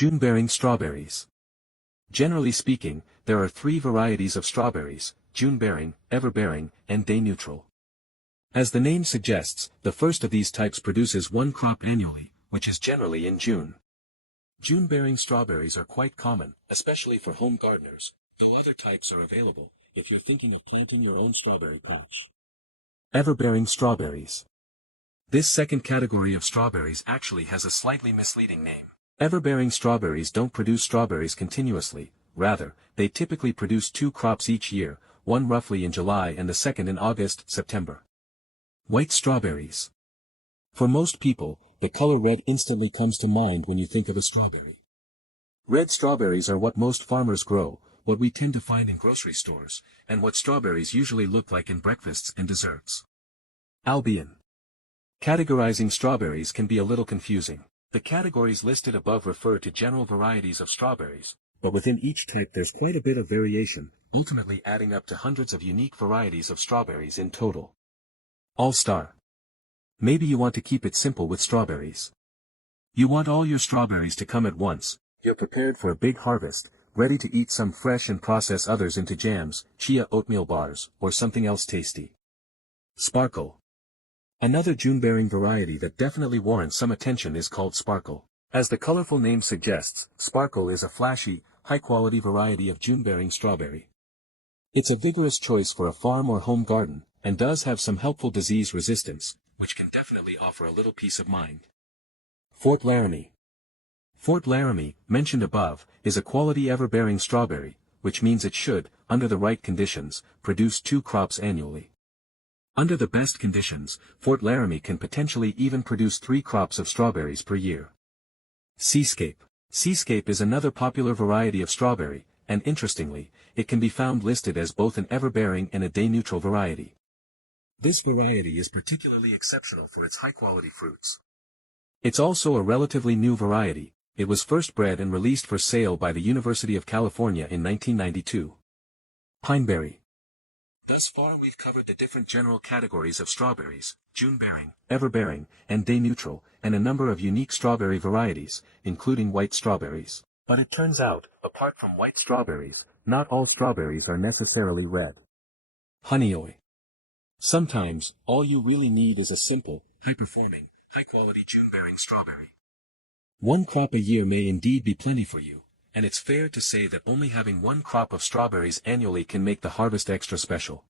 June-bearing strawberries. Generally speaking, there are three varieties of strawberries: June-bearing, ever-bearing, and day-neutral. As the name suggests, the first of these types produces one crop annually, which is generally in June. June-bearing strawberries are quite common, especially for home gardeners, though other types are available, if you're thinking of planting your own strawberry patch. Ever-bearing strawberries. This second category of strawberries actually has a slightly misleading name. Ever-bearing strawberries don't produce strawberries continuously, rather, they typically produce two crops each year, one roughly in July and the second in August-September. White strawberries. For most people, the color red instantly comes to mind when you think of a strawberry. Red strawberries are what most farmers grow, what we tend to find in grocery stores, and what strawberries usually look like in breakfasts and desserts. Albion. Categorizing strawberries can be a little confusing. The categories listed above refer to general varieties of strawberries, but within each type there's quite a bit of variation, ultimately adding up to hundreds of unique varieties of strawberries in total. All-Star. Maybe you want to keep it simple with strawberries. You want all your strawberries to come at once. You're prepared for a big harvest, ready to eat some fresh and process others into jams, chia oatmeal bars, or something else tasty. Sparkle. Another June-bearing variety that definitely warrants some attention is called Sparkle. As the colorful name suggests, Sparkle is a flashy, high-quality variety of June-bearing strawberry. It's a vigorous choice for a farm or home garden, and does have some helpful disease resistance, which can definitely offer a little peace of mind. Fort Laramie. Fort Laramie, mentioned above, is a quality ever-bearing strawberry, which means it should, under the right conditions, produce two crops annually. Under the best conditions, Fort Laramie can potentially even produce 3 crops of strawberries per year. Seascape. Seascape is another popular variety of strawberry, and interestingly, it can be found listed as both an ever-bearing and a day-neutral variety. This variety is particularly exceptional for its high-quality fruits. It's also a relatively new variety. It was first bred and released for sale by the University of California in 1992. Pineberry. Thus far we've covered the different general categories of strawberries: June-bearing, ever-bearing, and day-neutral, and a number of unique strawberry varieties, including white strawberries. But it turns out, apart from white strawberries, not all strawberries are necessarily red. Honeoye. Sometimes, all you really need is a simple, high-performing, high-quality June-bearing strawberry. One crop a year may indeed be plenty for you, and it's fair to say that only having one crop of strawberries annually can make the harvest extra special.